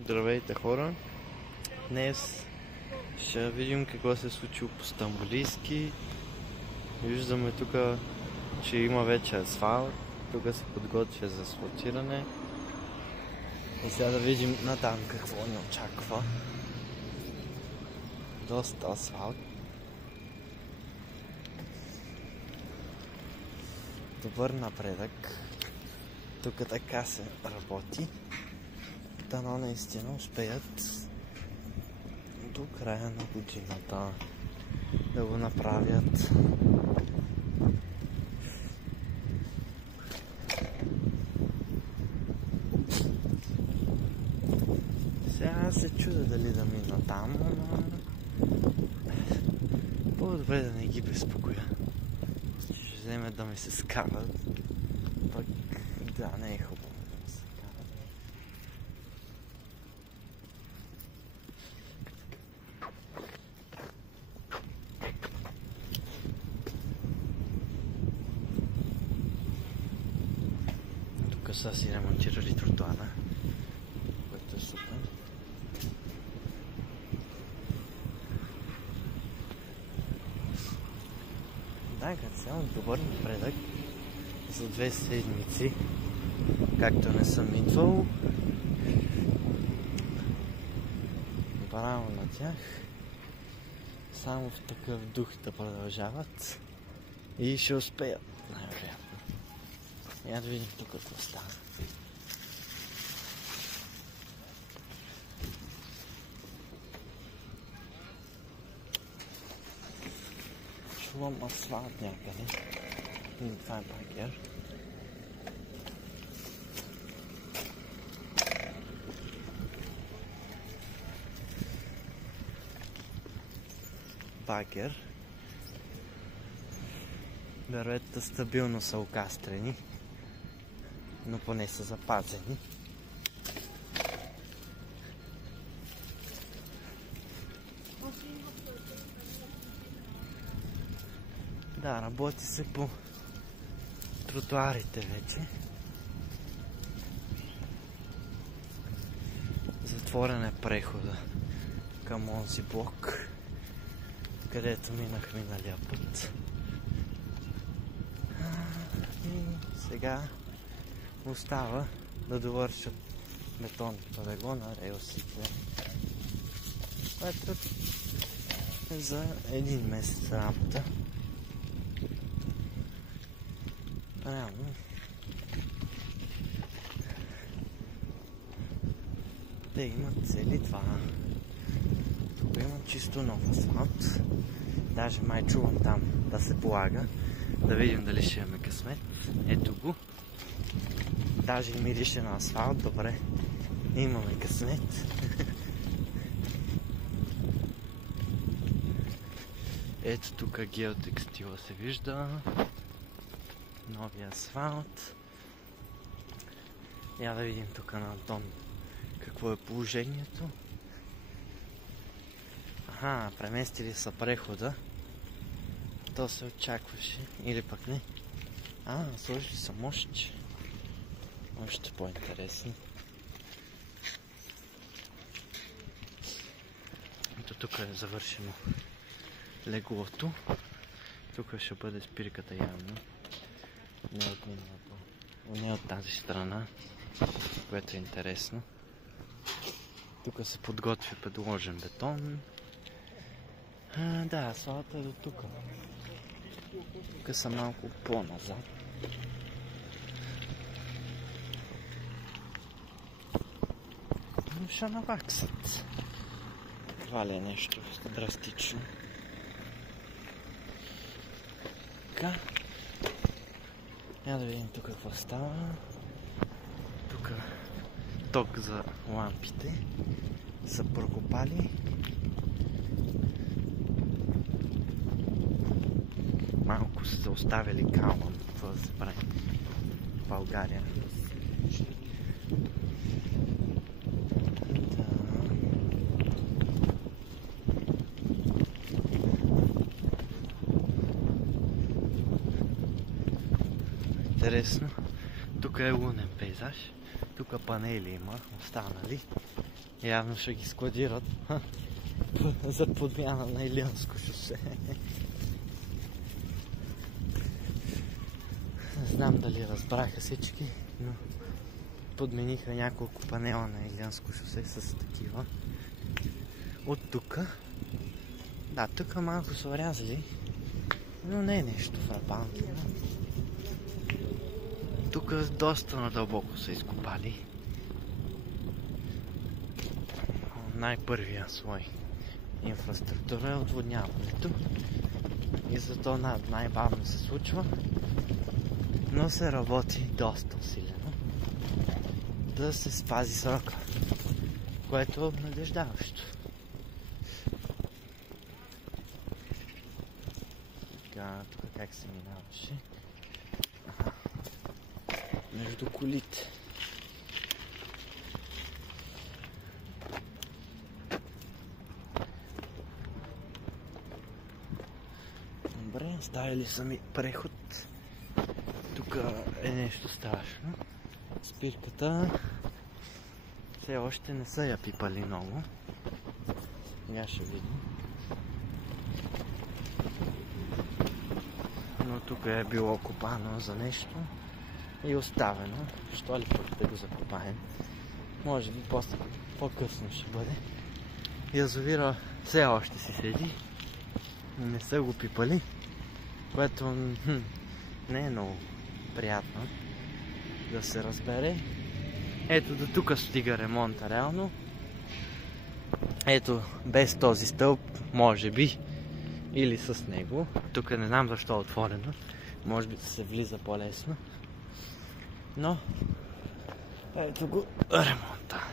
Здравейте, хора! Днес ще видим какво се е случило по Стамболийски. Виждаме тук, че има вече асфалт. Тук се подготвя за асфалтиране. И сега да видим натам какво ни очаква. Доста асфалт. Добър напредък. Тук така се работи. Дано наистина успеят до края на годината да го направят. Сега се чудя дали да мина там, но по-добре да не ги безпокоя. Ще вземе да ми се скарат, пък да, не е хубаво. Тук са си ремонтирали тротуара, което е супер. Да, като цяло добър напредък за 2 седмици, както не съм идвал. Браво на тях. Само в такъв дух да продължават и ще успеят, най-вероятно. Я да видим тук какво става. Чувам асфалт някъде. Това е багер. Багер. Дърветата стабилно са окастрени, но поне са запазени. Да, работи се по тротуарите вече. Затворен е прехода към онзи блок, където минах миналия път. И сега остава да довършат бетонното легло на релсите, което е за 1 месец работа. Реално те имат цели това. Тук имат чисто нов асфалт. Даже май чувам там да се полага. Да видим дали ще имаме късмет. Ето го. Даже мирише на асфалт. Добре. Имаме късмет. Ето тук геотекстила се вижда. Новия асфалт. Я да видим тук на Антон какво е положението. Аха, преместили са прехода. То се очакваше. Или пък не. Сложили са мощ. Още по-интересно. Ето тук е завършено леглото. Тук ще бъде спирката явно. Не от миналото. Не от тази страна, което е интересно. Тук се подготвя подложен бетон. Да, асфалта е до тук. Тук са малко по-назад. Но ще наваксат. Това ли е нещо драстично? Така. Я да видим тук какво става. Тук ток за лампите са прокопали. Малко са оставили калма. Това да се прави в България. Интересно. Тук е лунен пейзаж. Тук панели има останали. Явно ще ги складират за подмяна на Илианско шосе. Не знам дали разбраха всички, но подмениха няколко панела на Илианско шосе с такива. От тука. Да, тук малко са орязали, но не е нещо фрапантно. Тук доста надълбоко са изкопали. Най-първия слой инфраструктура е отводняването. И зато най-бавно се случва, но се работи доста усилено да се спази срока, което е обнадеждаващо. Тук как се минаваше между колите. Добре, ставили са ми преход. Тук е нещо страшно. Спирката все още не са я пипали много. Сега ще видим. Но тук е било копано за нещо и оставено. Що ли пък да го закопаем? Може би по-късно ще бъде. Язовира все още си седи. Не са го пипали, което не е много приятно да се разбере. Ето до тук стига ремонта реално. Ето без този стълб, може би, или с него. Тук не знам защо е отворено. Може би да се влиза по-лесно. Но ето го ремонта.